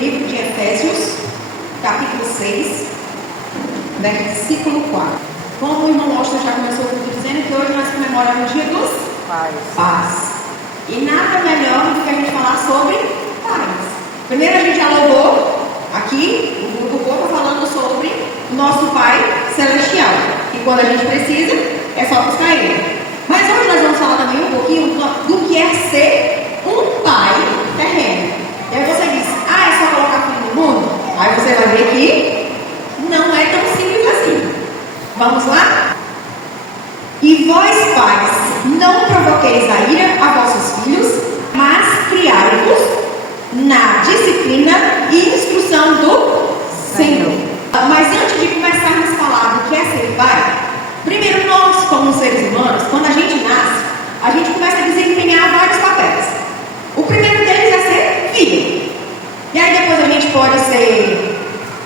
Livro de Efésios, capítulo 6, versículo 4. Como o irmão Austin já começou dizendo que hoje nós comemoramos o dia dos pais. E nada melhor do que a gente falar sobre pais. Primeiro a gente já louvou aqui, o grupo está falando sobre o nosso Pai Celestial. E quando a gente precisa, é só buscar Ele. Mas hoje nós vamos falar também um pouquinho do que é ser um pai terreno. E aí você diz, é só colocar filho no mundo? Aí você vai ver que não é tão simples assim. Vamos lá? E vós, pais, não provoqueis a ira a vossos filhos, mas criai-vos na disciplina e instrução do Senhor. Mas antes de começarmos a falar do que é ser pai, primeiro nós, como seres humanos, quando a gente nasce, a gente começa a desempenhar vários papéis. O primeiro deles é ser filho. E aí depois a gente pode ser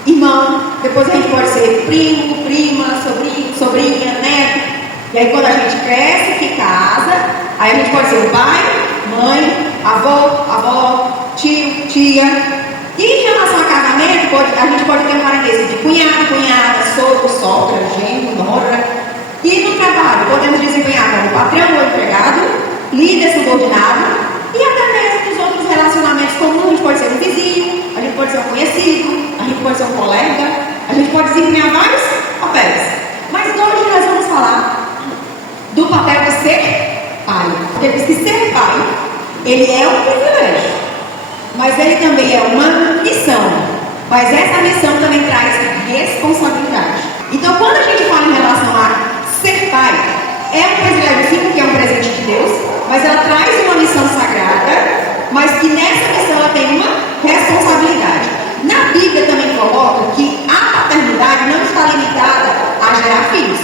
irmão, depois a gente pode ser primo, prima, sobrinho, sobrinha, neto. E aí quando a gente cresce, que casa, aí a gente pode ser o pai, mãe, avô, avó, tio, tia. E em relação a casamento, a gente pode ter um parentesco de cunhado, cunhada, sogro, sogra, genro, nora. E no trabalho, podemos desempenhar como patrão ou empregado, líder subordinado, e até mesmo nos outros relacionamentos comuns. A gente pode ser um vizinho, a gente pode ser um conhecido, a gente pode ser um colega, a gente pode desempenhar vários papéis. Mas hoje nós vamos falar do papel de ser pai. Porque diz que ser pai, ele é um privilégio, mas ele também é uma missão. Mas essa missão também traz responsabilidade. Então, quando a gente fala em relação a ser pai, é um privilégio sim, porque é um presente de Deus, mas ela traz uma missão sagrada, mas que nessa missão ela tem uma responsabilidade. Na Bíblia também coloca que a paternidade não está limitada a gerar filhos,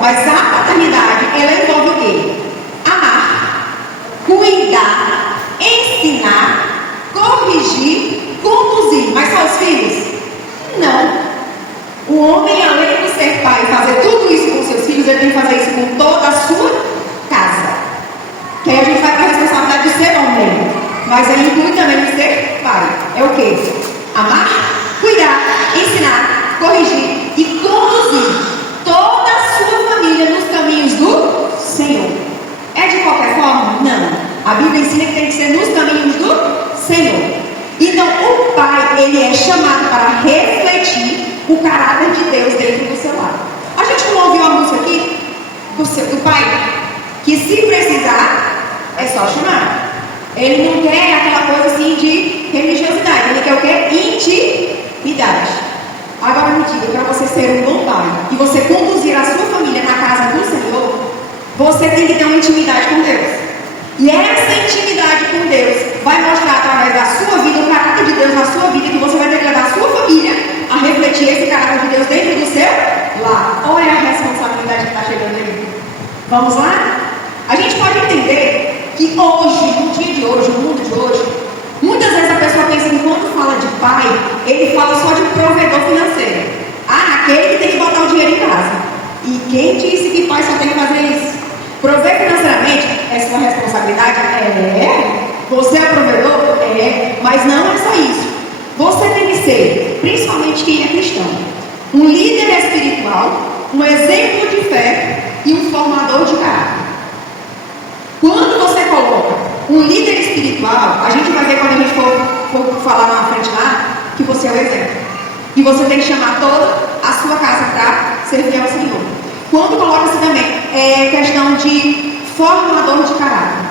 mas a paternidade, ela envolve o quê? Amar, cuidar, ensinar, corrigir, conduzir. Mas só os filhos? Não. O homem, além de ser pai e fazer tudo isso com seus filhos, ele tem que fazer isso com toda a sua casa. Que aí a gente vai para a responsabilidade de ser homem, mas ele inclui também o ser pai. É o quê? Amar, cuidar, ensinar, corrigir e conduzir toda a sua família nos caminhos do Senhor. É de qualquer forma? Não. A Bíblia ensina que tem que ser nos caminhos do Senhor. Então, o pai, ele é chamado para refletir o caráter de Deus dentro do seu lar. A gente não ouviu a música aqui do pai? Que se precisar, é só chamar. Ele não quer aquela coisa assim de religiosidade. Ele quer o quê? Intimidade. Agora me diga, para você ser um bom pai e você conduzir a sua família na casa do Senhor, você tem que ter uma intimidade com Deus. E essa intimidade com Deus vai mostrar através da sua vida o caráter de Deus na sua vida, que você vai ter que levar a sua família a refletir esse caráter de Deus dentro do seu lar. Olha a responsabilidade que está chegando aí. Vamos lá? A gente pode entender que hoje, no dia de hoje, no mundo de hoje, muitas vezes a pessoa pensa que quando fala de pai, ele fala só de provedor financeiro. Aquele que tem que botar o dinheiro em casa. E quem disse que pai só tem que fazer isso? Prover financeiramente é sua responsabilidade? Você é provedor? Mas não é só isso. Você tem que ser, principalmente quem é cristão, um líder espiritual, um exemplo de fé e um formador de caráter. Quando você coloca um líder espiritual, a gente vai ver quando a gente for falar na frente lá, que você é o exemplo. E você tem que chamar toda a sua casa para servir ao Senhor. Quando coloca-se também, é questão de formador de caráter.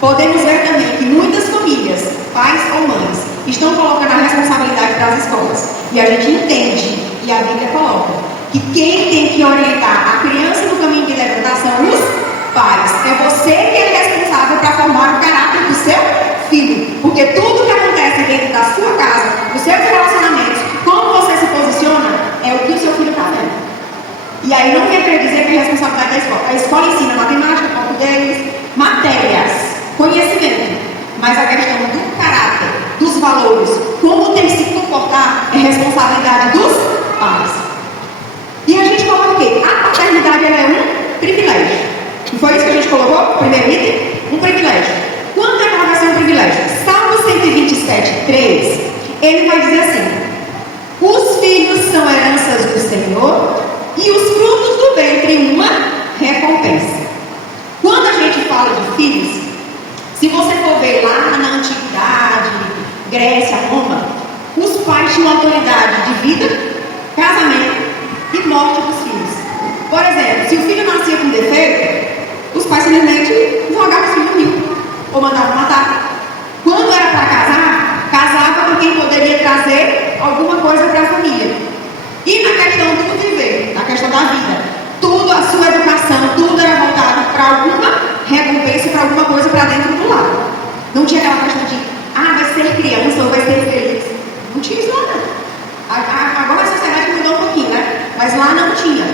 Podemos ver também que muitas famílias, pais ou mães, estão colocando a responsabilidade para as escolas. E a gente entende, e a Bíblia coloca, que quem tem que orientar a criança no caminho de libertação são os pais. É você que é responsável para formar o caráter do seu filho. Porque tudo que acontece dentro da sua casa, dos seus relacionamentos, como você se posiciona, é o que o seu filho está vendo. E aí não quer dizer que é responsabilidade da escola. A escola ensina matemática, português, matérias, conhecimento. Mas a questão do caráter, dos valores, como tem que se comportar, é responsabilidade dos pais. E a gente coloca o quê? A paternidade ela é um privilégio. Não foi isso que a gente colocou? Primeiro item? Um privilégio. Quando é que ela vai ser um privilégio? Salmo 127, 3. ele vai dizer assim: os filhos são heranças do Senhor e os frutos do ventre uma recompensa. Quando a gente fala de filhos, se você for ver lá na antiguidade, Grécia, Roma, os pais tinham autoridade de vida, casamento e morte dos filhos. Por exemplo, se o filho nascia com defeito, os pais simplesmente jogavam o filho no rio ou mandavam matar. Quando era para casar, casava com quem poderia trazer alguma coisa para a família. E na questão do viver, na questão da vida, tudo, a sua educação, tudo era voltado para alguma recompensa, para alguma coisa para dentro do lar. Não tinha aquela questão de, vai ser criança ou vai ser feliz. Não tinha isso lá, não. Agora a sociedade mudou um pouquinho, né? Mas lá não tinha.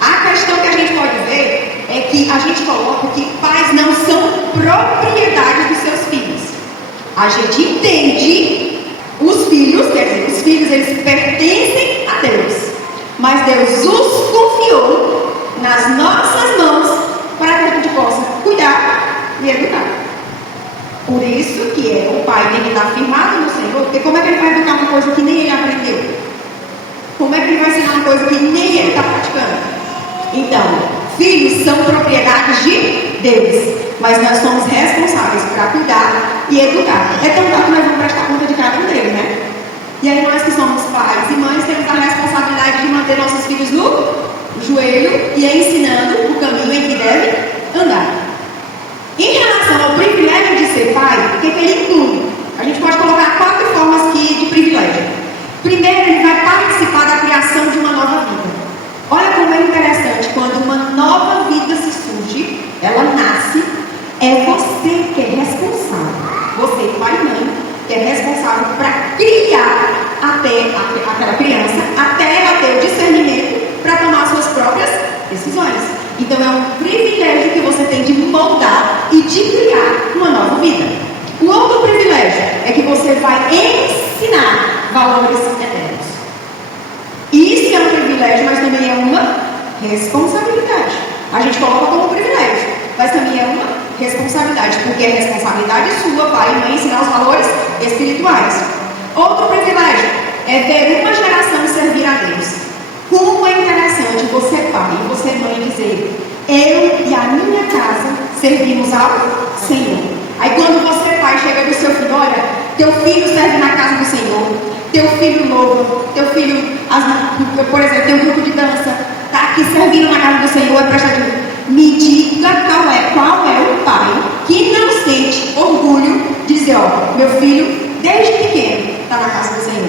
A questão que a gente pode ver é que a gente coloca que pais não são propriedade dos seus filhos. A gente entende os filhos, quer dizer, os filhos eles pertencem a Deus, mas Deus os confiou nas nossas mãos para que a gente possa cuidar e educar. Por isso que o pai tem que estar firmado no Senhor, porque como é que ele vai educar uma coisa que nem ele aprendeu? Como é que ele vai ensinar uma coisa que nem ele está praticando? Então, filhos são propriedades de Deus, mas nós somos responsáveis para cuidar e educar. É tão claro que nós vamos prestar conta de cada um deles, né? E aí nós que somos pais e mães temos a responsabilidade de manter nossos filhos no joelho e ensinando o caminho em que devem andar. Em relação ao privilégio de ser pai, o que ele inclui? A gente pode colocar 4 formas aqui de privilégio. Primeiro, ele vai participar da criação de uma nova vida. Olha como é interessante, quando uma nova vida se surge, ela nasce, é você que é responsável. Você, pai e mãe, que é responsável para criar aquela criança, até ela ter o discernimento para tomar suas próprias decisões. Então é um privilégio que você tem de moldar e de criar uma nova vida. O outro privilégio é que você vai ensinar valores eternos. Isso é um privilégio, mas também é uma responsabilidade. A gente coloca como privilégio, mas também é uma responsabilidade, porque é responsabilidade sua, pai e mãe, ensinar os valores espirituais. Outro privilégio é ver uma geração servir a Deus. Como é interessante você, pai e você, mãe, dizer: eu e a minha casa servimos ao Senhor. Aí quando você, pai, chega do seu filho: olha, teu filho serve na casa do Senhor, teu filho novo, teu filho, por exemplo, tem um grupo de dança, está aqui servindo na casa do Senhor, é prestativo. Me diga qual é o pai que não sente orgulho de dizer: ó, meu filho, desde pequeno, está na casa do Senhor.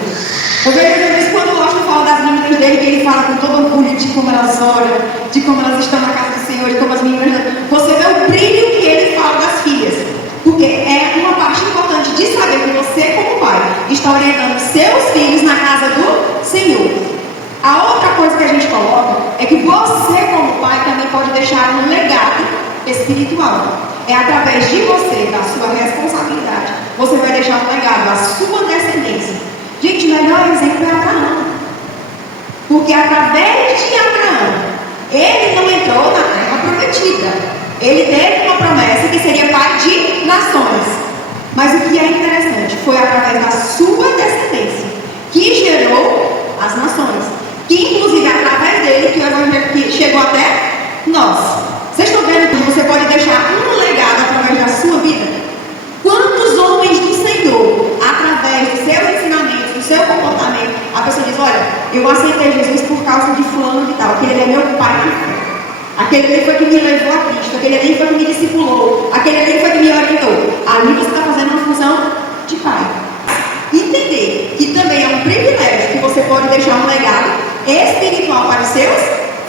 Eu vejo isso quando o Austin fala das meninas dele, que ele fala com todo orgulho de como elas oram, de como elas estão na casa do Senhor, de como as meninas. Você vê o brilho que ele fala das filhas. Porque é uma parte importante de saber que você, como pai, está orientando seus filhos na casa do Senhor. A outra coisa que a gente coloca é que você, como pai, também pode deixar um legado espiritual. É através de você, da sua responsabilidade, você vai deixar um legado à sua descendência. Gente, o melhor exemplo é Abraão. Porque através de Abraão, ele não entrou na terra prometida. Ele teve uma promessa que seria pai de nações. Mas o que é interessante foi através da sua descendência que gerou as nações. Que inclusive através dele que o evangelho chegou até nós. Vocês estão vendo que você pode deixar um legado através da sua vida? Quantos homens do Senhor, através dos seus ensinamentos, do seu comportamento, a pessoa diz: olha, eu aceitei Jesus por causa de fulano de tal, aquele ali é meu pai na fé. Aquele ali foi que me levou a Cristo, aquele ali foi que me discipulou, aquele ali foi que me orientou. Ali você está fazendo uma função de pai. Entender que também é um privilégio que você pode deixar um legado espiritual para os seus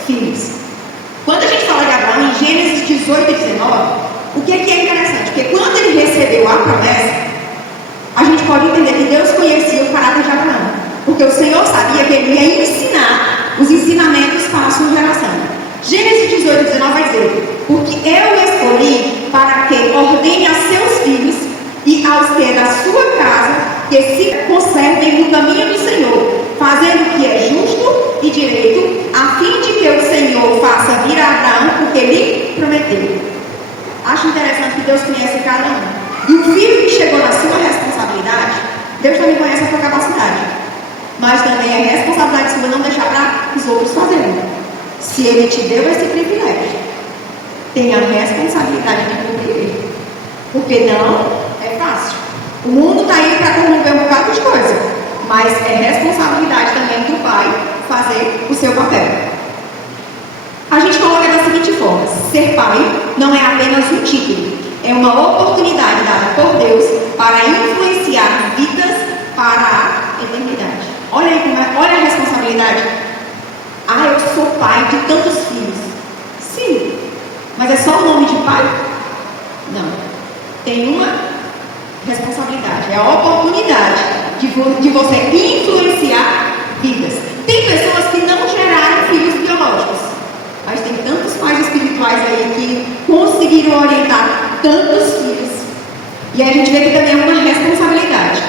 filhos. Quando a gente fala de Abraão, em Gênesis 18 e 19, o que é interessante? Porque quando ele recebeu a promessa, a gente pode entender que Deus conhecia o caráter de Abraão. Porque o Senhor sabia que ele ia ensinar os ensinamentos para a sua geração. Gênesis 18 e 19 vai dizer: porque eu o escolhi para que ordene a seus filhos e aos que é da sua casa que se conservem no caminho do Senhor, fazendo o que é justo e direito, a fim de que o Senhor faça vir a Abraão o que lhe prometeu. Acho interessante que Deus conhece cada um. E o filho que chegou na sua responsabilidade, Deus também conhece a sua capacidade. Mas também é responsabilidade sua não deixar para os outros fazerem. Se Ele te deu esse privilégio, tenha a responsabilidade de cumprir ele. Porque não é fácil. O mundo está aí para corromper um bocado de coisa. Mas é responsabilidade também do pai fazer o seu papel. A gente coloca da seguinte forma: ser pai não é apenas um título. É uma oportunidade dada por Deus para influenciar vidas para a eternidade. Olha aí olha a responsabilidade. Eu sou pai de tantos filhos. Sim, mas é só o nome de pai? Não. Tem uma responsabilidade. É a oportunidade de você influenciar vidas. Tem pessoas que não geraram filhos biológicos, mas tem tantos pais espirituais aí que conseguiram orientar tantos filhos. E aí a gente vê que também é uma responsabilidade.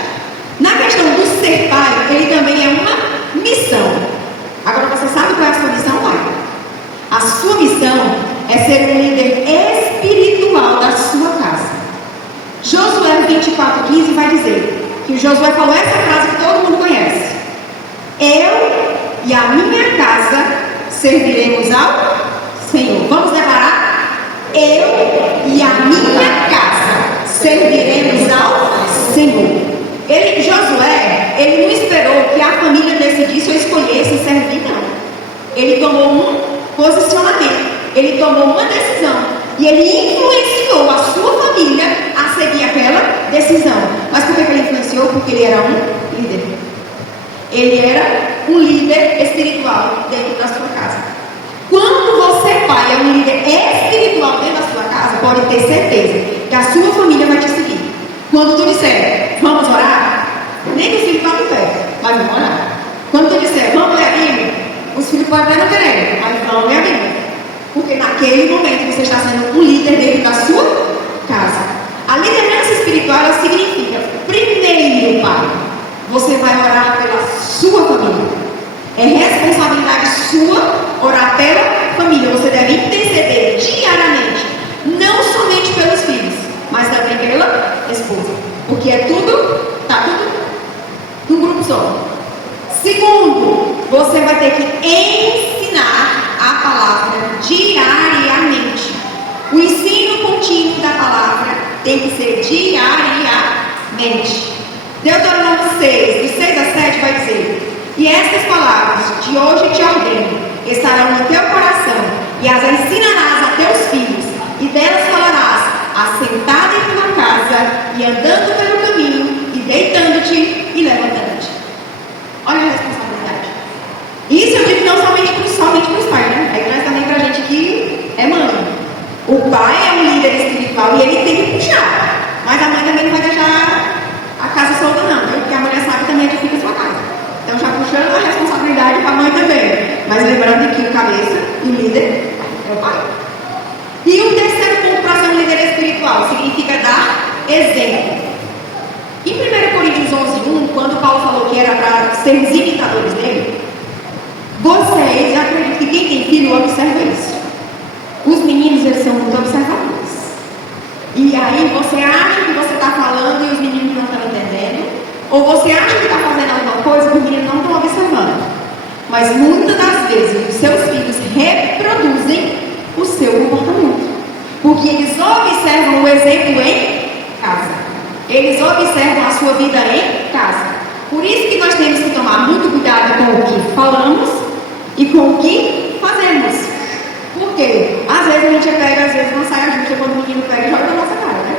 Na questão do ser pai, ele também é uma missão. Agora você sabe qual é a sua missão, pai? A sua missão é ser um líder espiritual da sua casa. Josué 24:15 vai dizer que o Josué falou essa frase que todo mundo conhece: eu e a minha casa serviremos ao Senhor. Vamos declarar? Eu e a minha casa serviremos ao Senhor. Josué, ele não esperou que a família decidisse ou escolhesse servir, não. Ele tomou um posicionamento, ele tomou uma decisão e ele influenciou a sua família a seguir aquela decisão. Mas por que ele influenciou? Porque ele era um líder. Ele era um líder espiritual dentro da sua casa. Quando você, pai, é um líder espiritual dentro da sua casa, pode ter certeza que a sua família vai te seguir. Quando tu disser, vamos orar, nem que os filhos estão em pé, mas vamos orar. Quando tu disser, vamos ler a Bíblia, os filhos podem até não querer, mas vamos ler a Bíblia. Porque naquele momento você está sendo um líder dentro da sua casa. A liderança espiritual, ela significa, primeiro, pai, você vai orar pela sua família. É responsabilidade sua orar pela família. Você deve interceder diariamente, não somente pelos filhos, mas também pela esposa. Porque está tudo num grupo só. Segundo, você vai ter que ensinar a palavra diariamente. O ensino contínuo da palavra tem que ser diariamente. Deuteronômio 6, de 6 a 7 vai dizer: e estas palavras de hoje te ordeno estarão no teu coração, e as ensinarás a teus filhos, e delas falarás, assentado em tua casa, e andando pelo caminho, e deitando-te e levantando-te. Olha a responsabilidade. Isso eu digo não somente para os pais, né? É que também para a gente que é mãe. O pai é um líder espiritual e ele tem que puxar. Mas a mãe também não vai deixar a casa solta, não, né? Porque a mulher sabe também edifica a sua casa. Então já puxando a responsabilidade para a mãe também. Mas lembrando que o cabeça e o líder é o pai. E o terceiro ponto para ser um líder espiritual significa dar exemplo. Em 1 Coríntios 11:1, quando Paulo falou que era para ser os imitadores dele, vocês, eu acredito que quem tem filho observa isso. Os meninos, eles são muito observadores. E aí você acha que você está falando e os meninos não estão entendendo, ou você acha que está fazendo alguma coisa que os meninos não estão observando. Mas muitas das vezes os seus filhos reproduzem o seu comportamento, porque eles observam o exemplo em casa. Eles observam a sua vida em casa. Por isso que nós temos que tomar muito cuidado com o que falamos e com o que fazemos. Porque às vezes a gente pega, às vezes não sai a justa quando o menino pega e joga na nossa cara, né?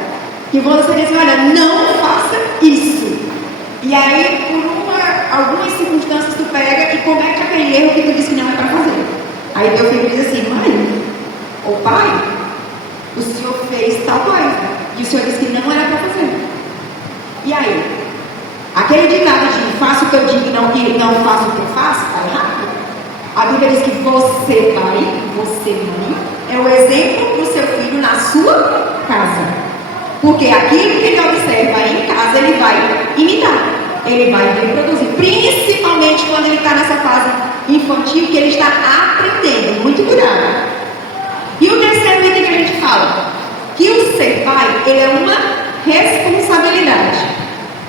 Que você diz, olha, não faça isso. E aí, por algumas circunstâncias, tu pega e comete aquele erro que tu disse que não é para fazer. Aí teu filho diz assim, mãe, ou pai, o senhor fez tal coisa, e o senhor disse que não era para fazer. E aí? Aquele ditado de faça o que eu digo e não faça o que eu faço, está errado. A Bíblia diz que você, pai, você, mãe, é o exemplo para o seu filho na sua casa. Porque aquilo que ele observa em casa, ele vai imitar. Ele vai reproduzir. Principalmente quando ele está nessa fase infantil, que ele está aprendendo. Muito cuidado. E o terceiro item que a gente fala, que o ser pai, ele é uma responsabilidade.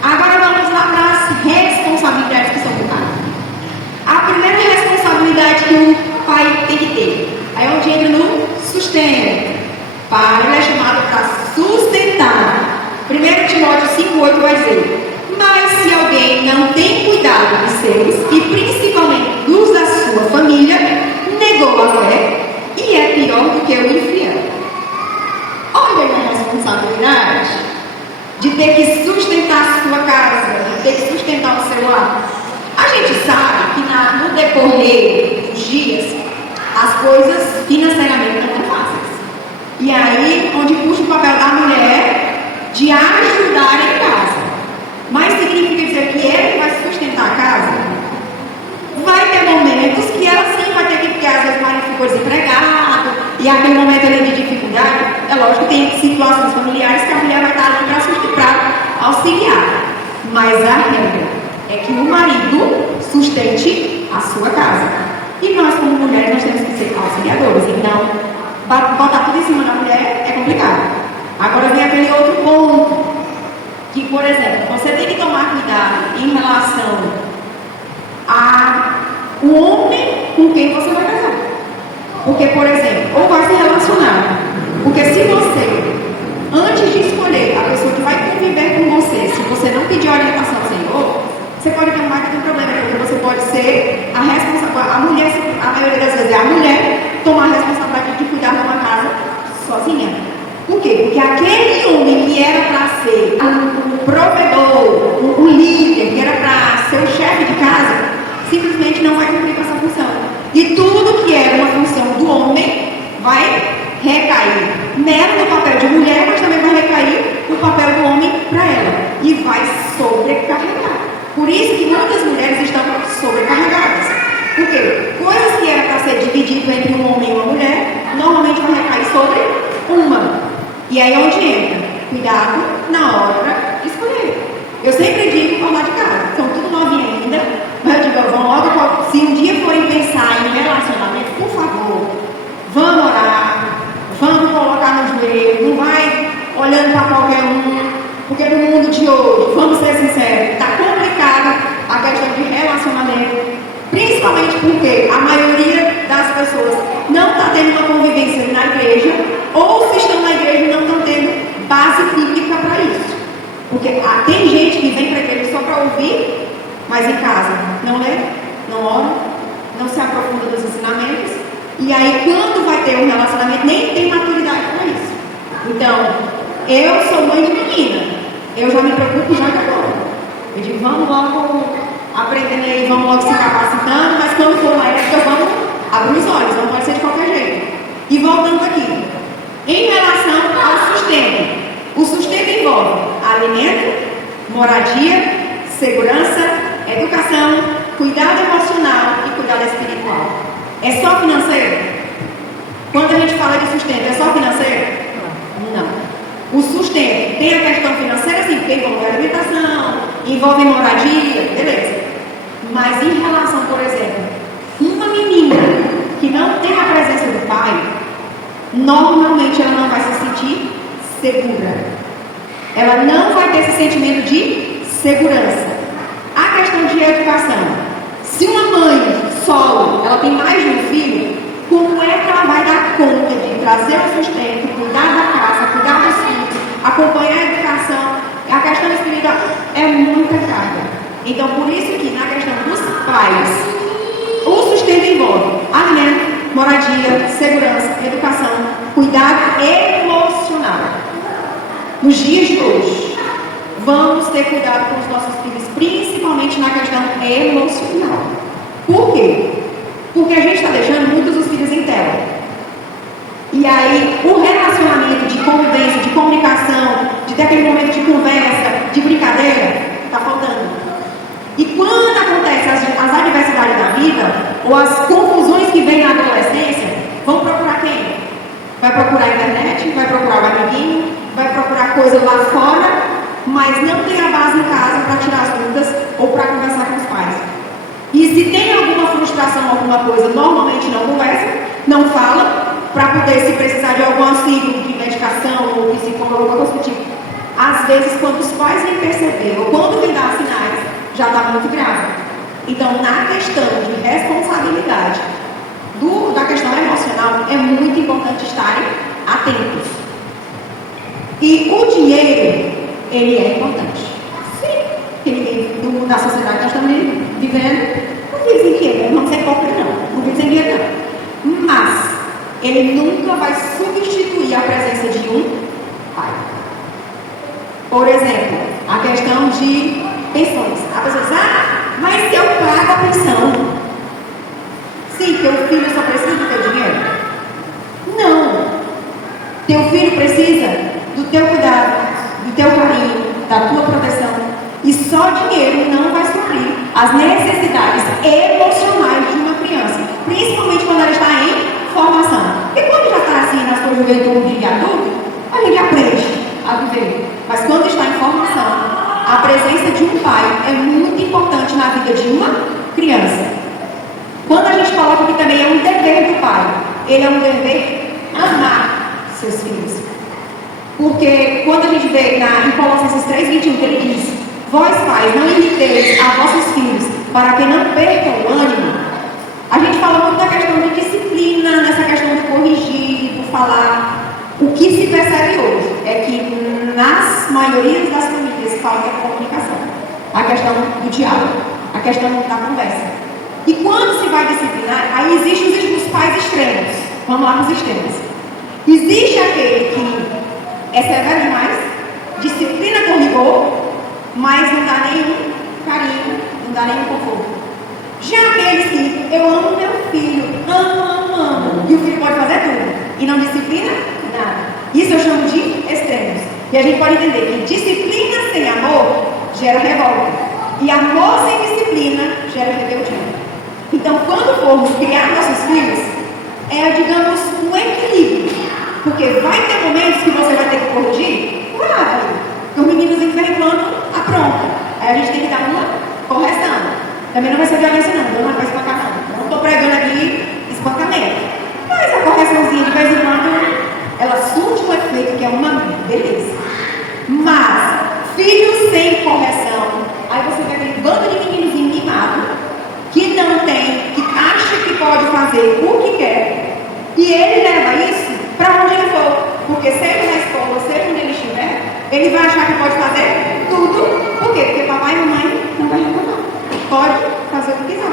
A Agora vamos lá para as responsabilidades que são do pai. A primeira responsabilidade que o pai tem que ter, aí é onde entra no sustento. Pai é chamado para sustentar. 1 Timóteo 5,8 vai dizer: mas se alguém não tem cuidado dos seus, e principalmente dos da sua família, negou a fé e é pior do que o infiel. Olha a responsabilidade de ter que sustentar a sua casa, de ter que sustentar o seu lar. A gente sabe que no decorrer dos dias, as coisas financeiramente não são fáceis. E aí, onde puxa o papel da mulher de ajudar em casa. Mas significa dizer que ela vai sustentar a casa? Vai ter momentos que ela sim vai ter que, porque às vezes o marido ficou desempregado, e aquele momento ali de dificuldade, é lógico que tem situações familiares que a mulher vai estar ali para sustentar, auxiliar. Mas a regra é que o marido sustente a sua casa. E nós, como mulheres, nós temos que ser auxiliadores. Então, botar tudo em cima da mulher é complicado. Agora vem aquele outro ponto, que, por exemplo, você tem que tomar cuidado em relação ao homem com quem você vai casar. Porque, por exemplo, ou vai se relacionar. Porque se você, antes de escolher a pessoa que vai conviver com você, se você não pedir orientação ao Senhor, você pode ter um baita de um problema, porque você pode ser a responsável. A mulher, a maioria das vezes é a mulher tomar a responsabilidade de cuidar de uma casa sozinha. Por quê? Porque aquele homem que era para ser um provedor, um líder, que era para ser o chefe de casa, simplesmente não vai cumprir com essa função. E tudo que era uma função do homem vai recair nela no papel de mulher, mas também vai recair no papel do homem para ela. E vai sobrecarregar. Por isso que muitas mulheres estão sobrecarregadas. Por quê? Coisas que era para ser dividido entre um homem e uma mulher, normalmente vai recair sobre uma. E aí é onde entra? Cuidado na hora de escolher. Eu sempre digo formar de casa. São tudo novinho ainda. Mas eu digo, vão logo, se um dia forem pensar em relacionamento, por favor, vamos orar, vamos colocar no joelho, não vai olhando para qualquer um, porque no mundo de hoje, vamos ser sinceros, está complicada a questão de relacionamento, principalmente porque a maioria das pessoas não está tendo uma convivência na igreja, ou se estão na igreja e não estão tendo base bíblica para isso. Porque tem gente que vem para a igreja só para ouvir, mas em casa não lê, não ora, não se aprofunda nos ensinamentos, e aí quando vai ter um relacionamento, nem tem maturidade para isso. Então, eu sou mãe de menina, eu já me preocupo já de agora. Eu digo, vamos logo aprendendo aí, vamos logo se capacitando, mas quando for uma época, vamos abrir os olhos, não pode ser de qualquer jeito. E voltando aqui, em relação ao sustento, o sustento envolve alimento, moradia, segurança, educação, cuidado emocional e cuidado espiritual. É só financeiro? Quando a gente fala de sustento, é só financeiro? Não. O sustento tem a questão financeira, sim, porque envolve alimentação, envolve moradia, beleza. Mas em relação, por exemplo, uma menina que não tem a presença do pai, normalmente ela não vai se sentir segura. Ela não vai ter esse sentimento de segurança. A questão de educação. Se uma mãe solo, ela tem mais de um filho, como é que ela vai dar conta de trazer o sustento, cuidar da casa, cuidar dos filhos, acompanhar a educação? A questão espiritual é muita carga. Então, por isso que na questão dos pais, o sustento envolve alimento, moradia, segurança, educação, cuidado emocional. Nos dias de hoje, vamos ter cuidado com os nossos filhos, principalmente na questão emocional. Por quê? Porque a gente está deixando muitos dos filhos em tela. E aí, o relacionamento de convivência, de comunicação, de ter aquele momento de conversa, de brincadeira, está faltando. E quando acontecem as adversidades da vida, ou as confusões que vêm na adolescência, vão procurar quem? Vai procurar a internet, vai procurar o amiguinho, vai procurar coisa lá fora, mas não tem a base em casa para tirar as dúvidas ou para conversar com os pais. E se tem alguma frustração, alguma coisa, normalmente não conversa, não fala, para poder, se precisar de algum auxílio de medicação ou psicólogo, alguma coisa do tipo, às vezes, quando os pais vêm perceber, ou quando vêm dar sinais, já está muito grave. Então, na questão de responsabilidade da questão emocional, é muito importante estarem atentos. E o dinheiro, ele é importante. Sim, porque ninguém, no mundo da sociedade que nós estamos vivendo, não vive sem dinheiro, não sei pouco não vive sem dinheiro não. Mas, ele nunca vai substituir a presença de um pai. Por exemplo, a questão de pensões. A pessoa diz, mas se eu pago a pensão, sim, teu filho só precisa do teu dinheiro? Não. Teu filho precisa do teu cuidado, do teu carinho, da tua proteção. E só dinheiro não vai suprir as necessidades emocionais de uma criança. Principalmente quando ela está em formação. E quando já está assim na sua juventude de adulto, a gente aprende a viver. Mas quando está em formação, a presença de um pai é muito importante na vida de uma criança. Quando a gente coloca que também é um dever do pai, ele é um dever amar seus filhos. Porque quando a gente vê em Colossenses 3:21, que ele diz, vós pais, não imiteis a vossos filhos, para que não percam o ânimo. A gente fala muito da questão de disciplina, nessa questão de corrigir, de falar. O que se percebe hoje é que nas maiorias das famílias falta comunicação. A questão do diálogo, a questão da conversa. E quando se vai disciplinar, aí existem os pais extremos. Vamos lá nos extremos. Existe aquele que é severo demais, disciplina com rigor, mas não dá nenhum carinho, não dá nenhum conforto. Já aqueles que eu amo meu filho, amo, e o filho pode fazer tudo, e não disciplina nada. Isso eu chamo de extremos. E a gente pode entender que disciplina sem amor gera revolta, e amor sem disciplina gera rebeldia. Então, quando formos criar nossos filhos, digamos, um equilíbrio. Porque vai ter momentos que você vai ter que corrigir, claro, porque os meninos de vez em quando aprontam. Aí a gente tem que dar uma correção. Também não vai ser violência não vai espancar não estou pregando aqui espancamento. Mas a correçãozinha de vez em quando, ela surte um efeito que é uma beleza. Mas, filhos sem correção, aí você vê aquele bando de meninos mimados, que não tem, que acha que pode fazer o que quer, e ele leva isso para onde ele for, porque seja na escola, seja onde ele estiver, ele vai achar que pode fazer tudo. Por quê? Porque papai e mamãe não vai reclamar. Pode fazer o que quiser.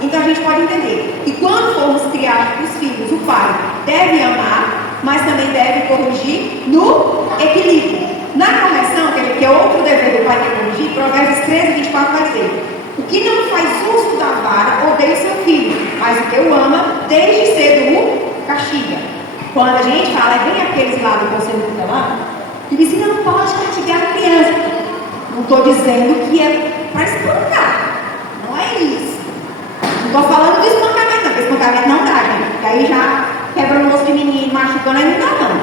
Então a gente pode entender que quando formos criar os filhos, o pai deve amar, mas também deve corrigir no equilíbrio. Na correção, que é outro dever do pai que corrigir, Provérbios 13:24 vai dizer: o que não faz uso da vara odeia o seu filho, mas o que o ama, desde cedo o castiga. Quando a gente fala, vem aqueles lá do conselho tutelar, que dizem, não pode castigar a criança. Não estou dizendo que é para espancar. Não é isso. Não estou falando de espancamento, não, porque espancamento não dá, gente. Porque aí já quebra o osso de menino, machucando, aí não dá, não.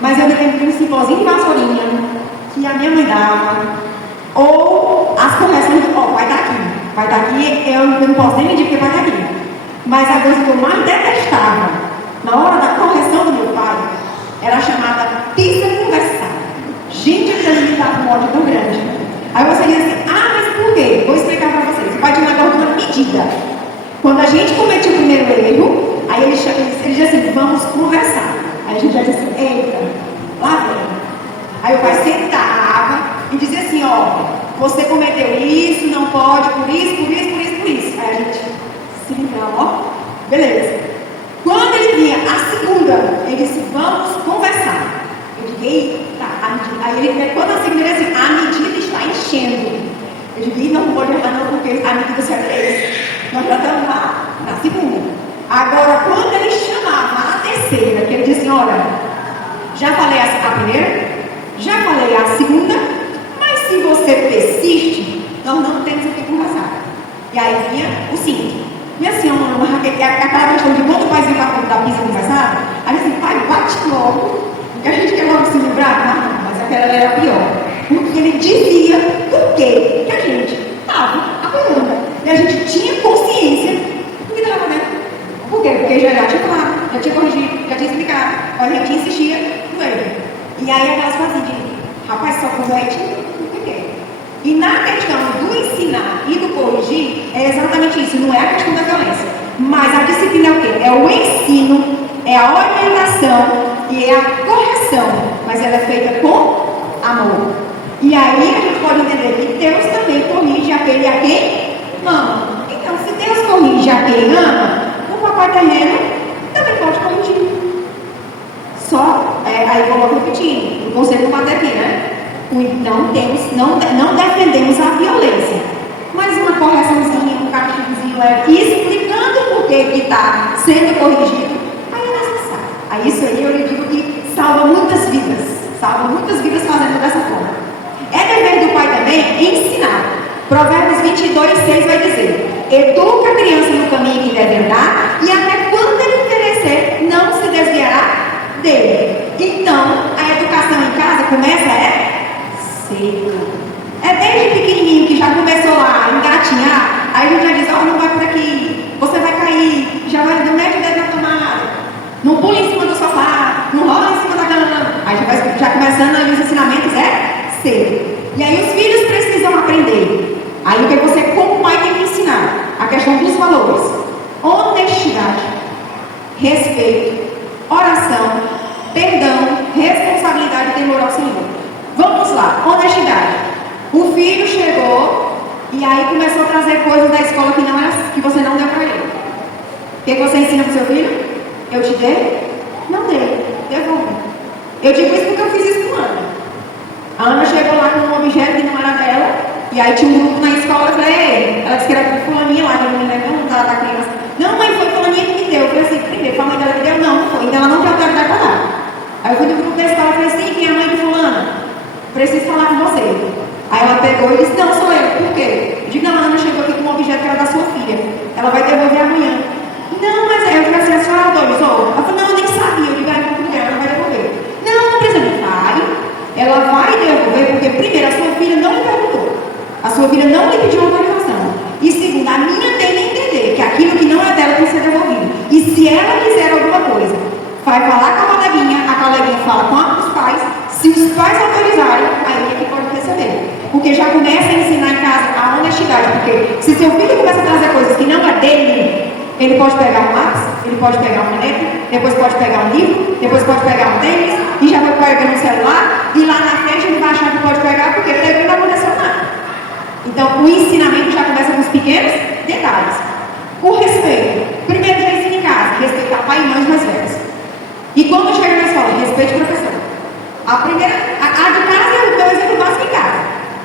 Mas eu me lembro de um cipózinho de vassourinha que a minha mãe dava, ou as correções, vai estar aqui, eu não posso nem medir porque vai estar aqui. Mas a coisa que eu mais detestava na hora da correção do meu pai era chamada pizza conversada. Gente, aquilo me dava um ódio tão grande. Aí você diz assim, mas por quê? Vou explicar para vocês. O pai tinha um negócio de uma medida. Quando a gente cometia o primeiro erro, aí ele dizia assim, vamos conversar. Aí a gente já dizia assim, eita, lá vem. Aí o pai sentava e dizia assim, você cometeu isso, não pode, por isso. Aí a gente se livrava, beleza. Quando ele vinha a segunda, ele disse, vamos conversar. Eu digo, eita, aí ele, quando a segunda ele disse, a medida está enchendo. Eu digo, não pode errar não, porque a medida certa é essa. Nós já estamos lá na segunda. Agora, quando ele chamava a terceira, que ele disse, olha, já falei a primeira, já falei a segunda, mas se você persiste, nós não temos o que conversar. E aí vinha o 5. Minha senhora, aquela questão de quando o pai vinha para da pizza conversada, a gente disse, pai, bate logo, porque a gente quer logo se livrar, mas aquela era pior. Porque ele dizia o quê? Que a gente estava apanhando. E a gente tinha consciência do que estava fazendo. Por quê? Porque já tinha falado, já tinha corrigido, já tinha explicado, mas a gente insistia no erro. E aí aquelas coisas de Rapaz, só converte o que quer. E na questão do ensinar e do corrigir, é exatamente isso. Não é a questão da violência. Mas a disciplina é o quê? É o ensino, é a orientação e é a correção. Mas ela é feita com amor. E aí a gente pode entender que Deus também corrige aquele a quem ama. Então, se Deus corrige a quem ama, o papai terreno também pode corrigir. Só, aí vou repetindo, o conceito bater aqui, né? Não defendemos a violência, mas uma correçãozinha, um castigozinho explicando o porquê que está sendo corrigido, aí é necessário. Aí isso aí eu lhe digo que salva muitas vidas fazendo dessa forma. É dever do pai também ensinar. Provérbios 22:6 vai dizer: educa a criança no caminho que deve andar, e até quando ele envelhecer, não se desviará dele. Então, a educação em casa começa cedo. É desde pequenininho que já começou lá a engatinhar, aí a gente já diz: ó, não vai por aqui, você vai cair, já vai no médio da tomada, não pula em cima do sofá, não rola em cima da cama. Aí já começando ali os ensinamentos cedo. E aí os filhos precisam aprender. Aí o que você como pai tem que ensinar? A questão dos valores: honestidade, respeito, oração, perdão, responsabilidade e temor ao Senhor. Vamos lá, honestidade. O filho chegou e aí começou a trazer coisas da escola que você não deu para ele. O que você ensina para o seu filho? Eu te dei? Não dei, devolve. Eu digo isso porque eu fiz isso com a Ana. A Ana chegou lá com um objeto que não era dela, e aí tinha um grupo na escola, eu falei: ela disse que era fulaninha lá, que eu não lembro o nome da criança. Não, mãe, foi fulaninha que me deu. Eu falei assim: primeiro, foi a mãe dela que deu? Não foi. Então ela não tem autoridade para dar. Aí eu fui do grupo da escola e falei assim: quem é a mãe de fulana? Preciso falar com você. Aí ela pegou e disse: não, sou eu. Por quê? Eu digo: não, a Ana chegou aqui com um objeto que era da sua filha. Ela vai devolver amanhã. Não, mas aí eu falei assim: a senhora autorizou? Ela falou: não, eu nem sabia. Eu digo: ela não vai devolver. Não precisa, não vai. Ela vai devolver porque, primeiro, a sua filha não lhe perguntou. A sua filha não lhe pediu autorização. E segundo, a minha tem que entender que aquilo que não é dela tem que ser devolvido. E se ela quiser alguma coisa, vai falar com a coleguinha fala com os pais. Se os pais autorizarem, aí é que pode receber. Porque já começa a ensinar em casa a honestidade. Porque se seu filho começa a trazer coisas que não é dele, ele pode pegar um lápis, ele pode pegar um caneta, depois pode pegar um livro, depois pode pegar um tênis, e já vai pegar no celular, e lá na frente ele vai achar que pode pegar, porque pegou e não aconteceu nada. Então o ensinamento já começa com os pequenos detalhes. O respeito. Primeiro já ensina em casa, respeitar pai e mãe mais velhos. E quando chega na escola, respeite o professor. A de casa é o teu exemplo básico em casa.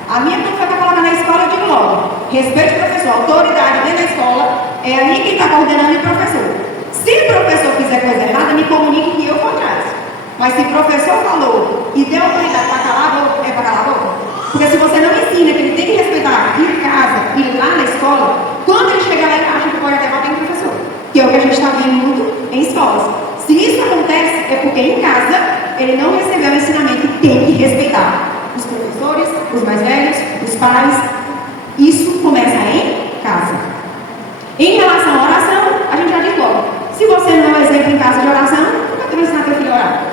A minha mãe foi para colocar na escola, eu digo logo: respeite o professor, autoridade dentro da escola é a minha quem está coordenando e o professor. Se o professor fizer coisa errada, me comunique que eu vou atrás. Mas se o professor falou e deu autoridade para calar a boca, é para calar a boca. Porque se você não ensina que ele tem que respeitar aqui em casa e lá na escola, quando ele chegar lá, ele acha que pode até bater no professor. Que é o que a gente está vendo muito em escolas. Se isso acontece, é porque em casa ele não recebeu o ensinamento que tem que respeitar os professores, os mais velhos, os pais. Isso começa em casa. Em relação à oração, a gente já diz logo: se você não é um exemplo em casa de oração, como é que vai ensinar teu filho a orar?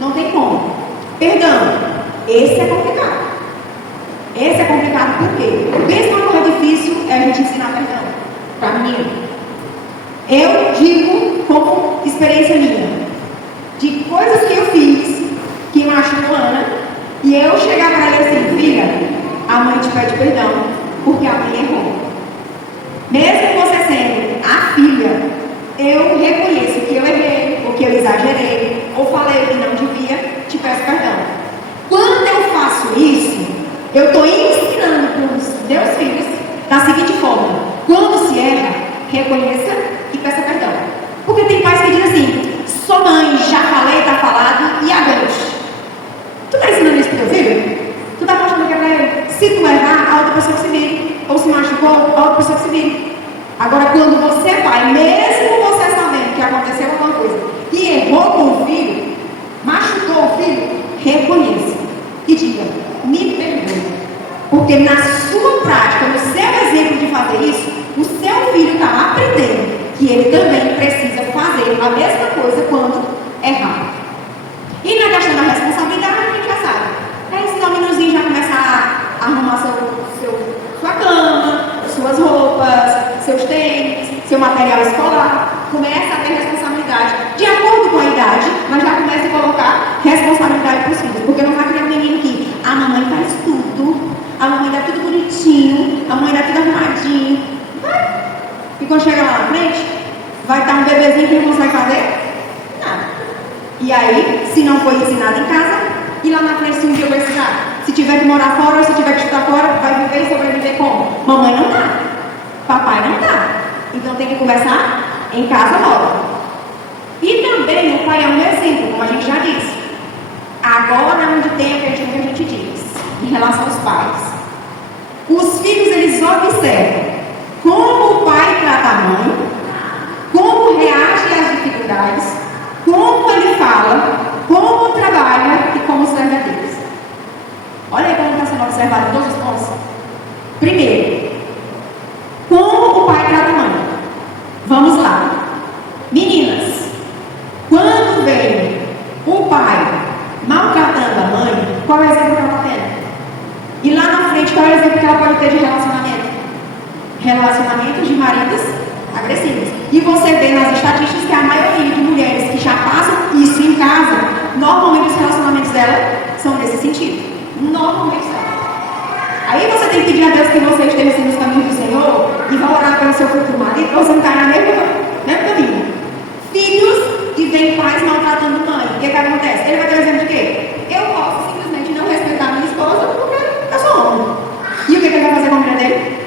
Não tem como. Perdão, esse é complicado. Esse é complicado por quê? Mesmo uma coisa difícil é a gente ensinar perdão para a menina. Eu digo como experiência minha, de coisas que eu fiz que machucou a Ana, e eu chegar para ela assim: filha, a mãe te pede perdão porque a mãe errou. Mesmo você sendo a filha, eu reconheço que eu errei, ou que eu exagerei, ou falei o que não devia, te peço perdão. Quando eu faço isso, eu estou ensinando para os meus filhos da seguinte forma: quando se erra, reconheça e peça perdão. Porque tem pais que dizem assim: sou mãe, já falei, está falado, e agora? Tu está ensinando isso para o teu filho? Tu está mostrando que é para ele? Se tu errar, a outra pessoa que se vire. Ou se machucou, a outra pessoa que se vire. Agora, quando você vai, mesmo você sabendo que aconteceu alguma coisa e errou com o filho, machucou o filho, reconheça e diga: me perdoe. Porque na sua prática, no seu exemplo de fazer isso, o seu filho está aprendendo que ele também precisa fazer a mesma coisa quando errar. E na questão da responsabilidade, a gente já sabe: é ensinar seu material escolar, começa a ter responsabilidade de acordo com a idade, mas já começa a colocar responsabilidade para os filhos, porque não vai criar um menino que a mamãe faz tudo, a mamãe dá tudo bonitinho, a mãe dá tudo arrumadinho, e quando chega lá na frente, vai estar um bebezinho que não consegue fazer nada. E aí, se não foi ensinado em casa, e lá na frente, se um dia precisar, se tiver que morar fora ou se tiver que estudar fora, vai viver e sobreviver como? Mamãe não dá, papai não dá. Então tem que começar em casa logo. E também o pai é um exemplo, como a gente já disse. Agora onde tem a questão que a gente diz, em relação aos pais. Os filhos, eles observam como o pai trata a mãe, como reage às dificuldades, como ele fala, como trabalha e como serve a Deus. Olha aí como está sendo observado todos os pontos. Primeiro, como o pai trata a mãe. Vamos lá. Meninas, quando vem o pai maltratando a mãe, qual é o exemplo que ela está tendo? E lá na frente, qual é o exemplo que ela pode ter de relacionamento? Relacionamentos de maridos agressivos. E você vê nas estatísticas que a maioria de mulheres que já passam isso em casa, normalmente os relacionamentos dela são nesse sentido. Normalmente são. Aí você tem que pedir a Deus que você esteja nos caminhos do Senhor e vai orar pelo seu futuro marido para você não cair no mesmo caminho. Filhos que vêm pais maltratando mãe. O que acontece? Ele vai ter um exemplo de quê? Eu posso simplesmente não respeitar minha esposa porque eu sou homem. E o que ele vai fazer com a mulher dele?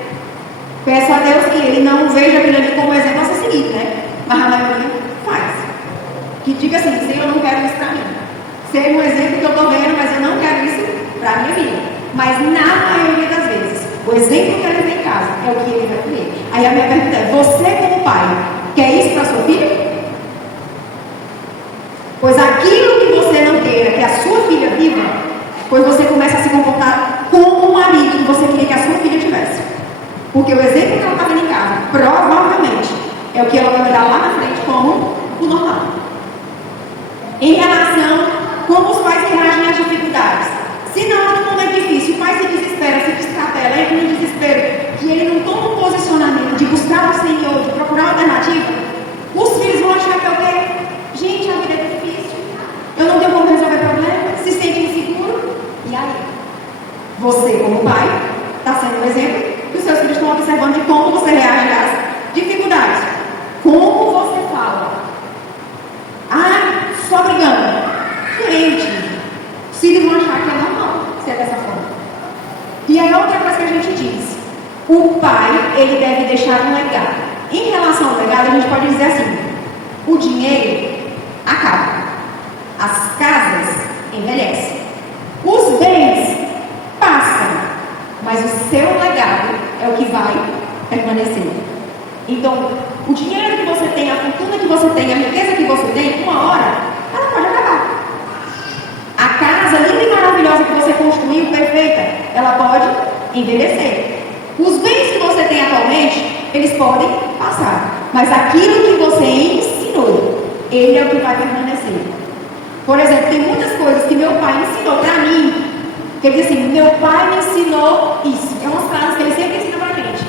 Peço a Deus que ele não veja aquilo ali como exemplo a ser seguido, né? Mas a maioria faz. Que diga assim, Senhor, eu não quero isso para mim. Ser um exemplo que eu estou vendo, mas eu não quero isso para a minha vida. Mas na maioria das vezes, o exemplo que ele tem em casa é o que ele vai ter. Aí a minha pergunta é, você como pai, quer isso para sua filha? Pois aquilo que você não queira que a sua filha viva, pois você começa a se comportar como um marido que você queria que a sua filha tivesse. Porque o exemplo que ela está vendo em casa, provavelmente, é o que ela vai dar lá na frente como o normal. Em relação a como os pais reagem às dificuldades. Se na hora do momento difícil o pai se desespera, se descapela, entra no desespero, que ele não toma um posicionamento de buscar o Senhor, de procurar uma alternativa, os filhos vão achar que é o quê? Gente, a vida é difícil, eu não tenho como resolver problema, se sente inseguro. E aí? Você, como pai, está sendo um exemplo que os seus filhos estão observando de como você reage às dificuldades. Como você fala. Ah, só brigando. Crente. Os filhos vão achar que é normal ser dessa forma. E aí outra coisa que a gente diz. O pai, ele deve deixar um legado. Em relação ao legado, a gente pode dizer assim. O dinheiro acaba. As casas envelhecem. Os bens passam. Mas o seu legado é o que vai permanecer. Então, o dinheiro que você tem, a fortuna que você tem, a riqueza que você tem, uma hora, ela pode acabar. A casa linda e maravilhosa que você construiu, perfeita, ela pode envelhecer. Os bens que você tem atualmente, eles podem passar. Mas aquilo que você ensinou, ele é o que vai permanecer. Por exemplo, tem muitas coisas que meu pai ensinou para mim. Ele diz assim, meu pai me ensinou isso. É umas frases que ele sempre ensina pra gente.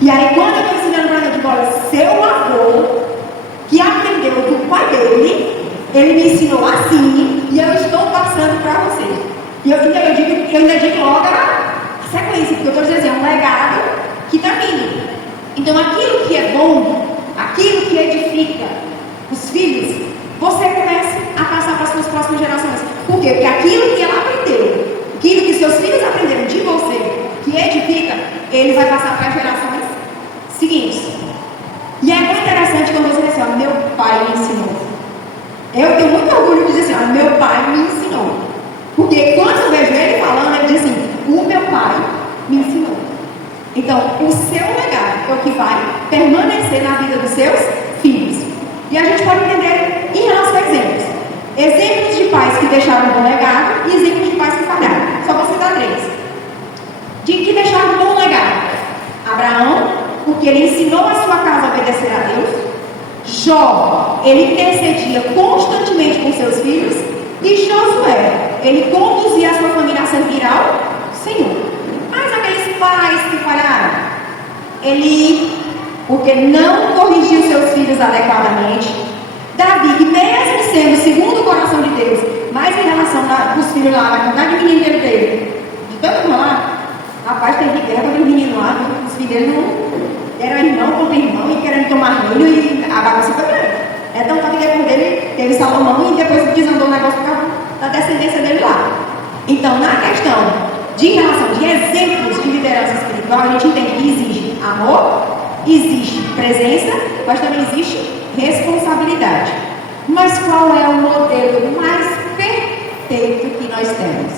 E aí quando eu estou ensinando pra gente, olha, seu avô, que aprendeu do pai dele, ele me ensinou assim, e eu estou passando para você. E eu ainda digo logo a sequência, porque eu estou dizendo, é um legado que está vindo. Então aquilo que é bom, aquilo que edifica os filhos, você começa a passar para as suas próximas gerações. Por quê? Porque aquilo que ela aprendeu, aquilo que seus filhos aprenderam de você, que edifica, ele vai passar para as gerações seguintes. E é muito interessante quando você diz assim, ó, meu pai me ensinou. Eu tenho muito orgulho de dizer assim, ó, meu pai me ensinou. Porque quando eu vejo ele falando, ele diz assim, o meu pai me ensinou. Então, o seu legado é o que vai permanecer na vida dos seus filhos. E a gente pode entender em relação a exemplos. Exemplos de pais que deixaram um bom legado e exemplos de pais que falharam. Só vou citar 3. De que deixaram um bom legado. Abraão, porque ele ensinou a sua casa a obedecer a Deus. Jó, ele intercedia constantemente com seus filhos. E Josué, ele conduzia a sua família a servir ao Senhor. Mas aqueles pais que falharam, ele porque não corrigiu seus filhos adequadamente. Davi, que mesmo sendo segundo o coração de Deus, mas em relação aos filhos lá, na quantidade de menino que ele teve, de tanto lá, rapaz, teve guerra com os meninos lá, os filhos dele não eram irmão contra irmão e querendo tomar reino e a bagunça foi grande. É tão tanto que depois dele teve Salomão e depois desandou o negócio da descendência dele lá. Então, na questão de relação de exemplos de liderança espiritual, a gente entende que existe amor, existe presença, mas também existe responsabilidade. Mas qual é o modelo mais perfeito que nós temos?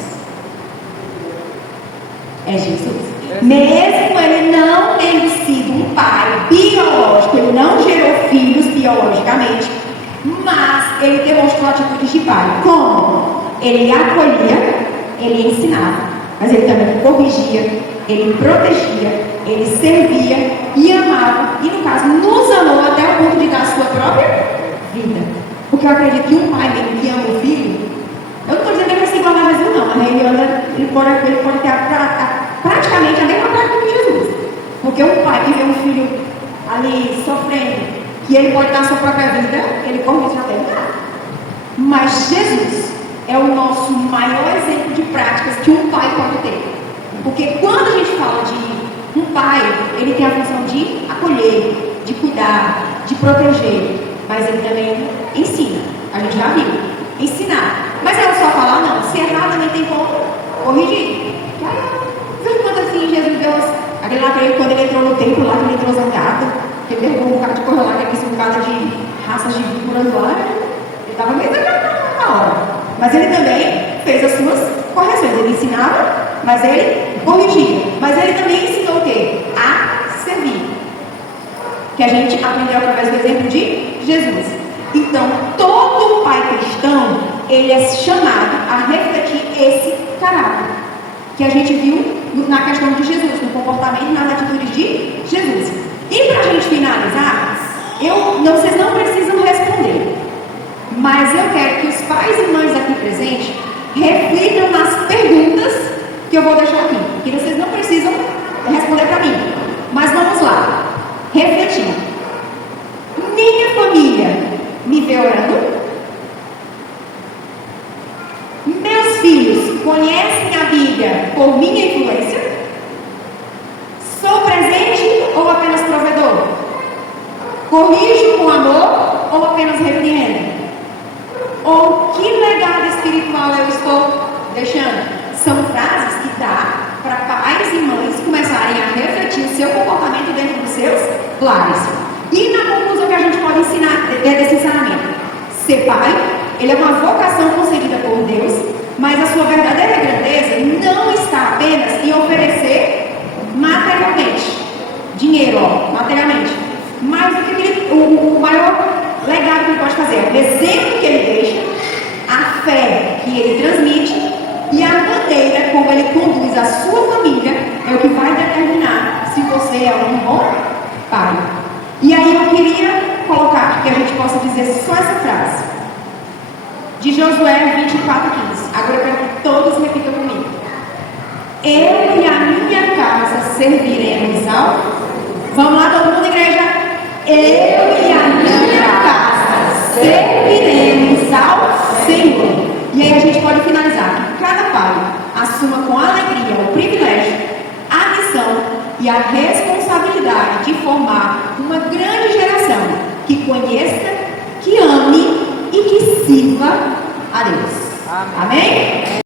É Jesus. Mesmo ele não tendo sido um pai biológico, ele não gerou filhos biologicamente, mas ele demonstrou atitudes de pai. Como? Ele acolhia, ele ensinava, mas ele também corrigia, ele protegia, ele servia e amava, e no caso nos amou até o ponto de dar a sua própria vida. Porque eu acredito que um pai mesmo que ama o filho, eu não estou dizendo que ele vai se igualar a Jesus não, mas ele pode ter praticamente a mesma prática que Jesus. Porque um pai que vê um filho ali sofrendo, que ele pode dar a sua própria vida, ele corrige até dar. Mas Jesus é o nosso maior exemplo de práticas que um pai pode ter. Porque quando a gente fala de um pai, ele tem a função de acolher, de cuidar, de proteger, mas ele também ensina. A gente já viu, ensinar. Mas é só falar, não, se errar também tem como corrigir. Viu quando assim Jesus deu aquele lá, quando ele entrou no templo lá, que ele entrou zangado, que ele derrubou um bocado de coisa lá, que ele disse um bocado de raças de víboras lá, ele estava meio zangado na hora. Mas ele também fez as suas correções. Ele ensinava, mas ele corrigia. Mas ele também ensinou o quê? A servir. Que a gente aprendeu através do exemplo de Jesus. Então, todo pai cristão, ele é chamado a refletir esse caráter. Que a gente viu na questão de Jesus, no comportamento e nas atitudes de Jesus. E para a gente finalizar, vocês não precisam responder. Mas eu quero que os pais e mães aqui presentes reflitam nas perguntas que eu vou deixar aqui. Que vocês não precisam responder para mim. Mas vamos lá. Refletir. Minha família me vê orando? Meus filhos conhecem a Bíblia por minha influência? Sou presente ou apenas provedor? Corrijo com amor ou apenas repreendo? Ou que legado espiritual eu estou deixando? São frases que dá para pais e mães começarem a refletir o seu comportamento dentro dos seus lares. E na conclusão que a gente pode ensinar desse ensinamento? Ser pai, ele é uma vocação concedida por Deus, mas a sua verdadeira grandeza não está apenas em oferecer materialmente, dinheiro, materialmente, mas o maior legado que ele pode fazer, o exemplo que ele deixa, a fé que ele transmite e a maneira como ele conduz a sua família é o que vai determinar se você é um bom pai. E aí eu queria colocar que a gente possa dizer só essa frase de Josué 24:15. Agora eu quero que todos repitam comigo. Eu e a minha casa serviremos ao... Vamos lá, todo mundo, igreja? Eu e a minha casa serviremos ao Senhor. E aí a gente pode finalizar que cada pai assuma com alegria o privilégio, a missão e a responsabilidade de formar uma grande geração que conheça, que ame e que sirva a Deus. Amém? Amém?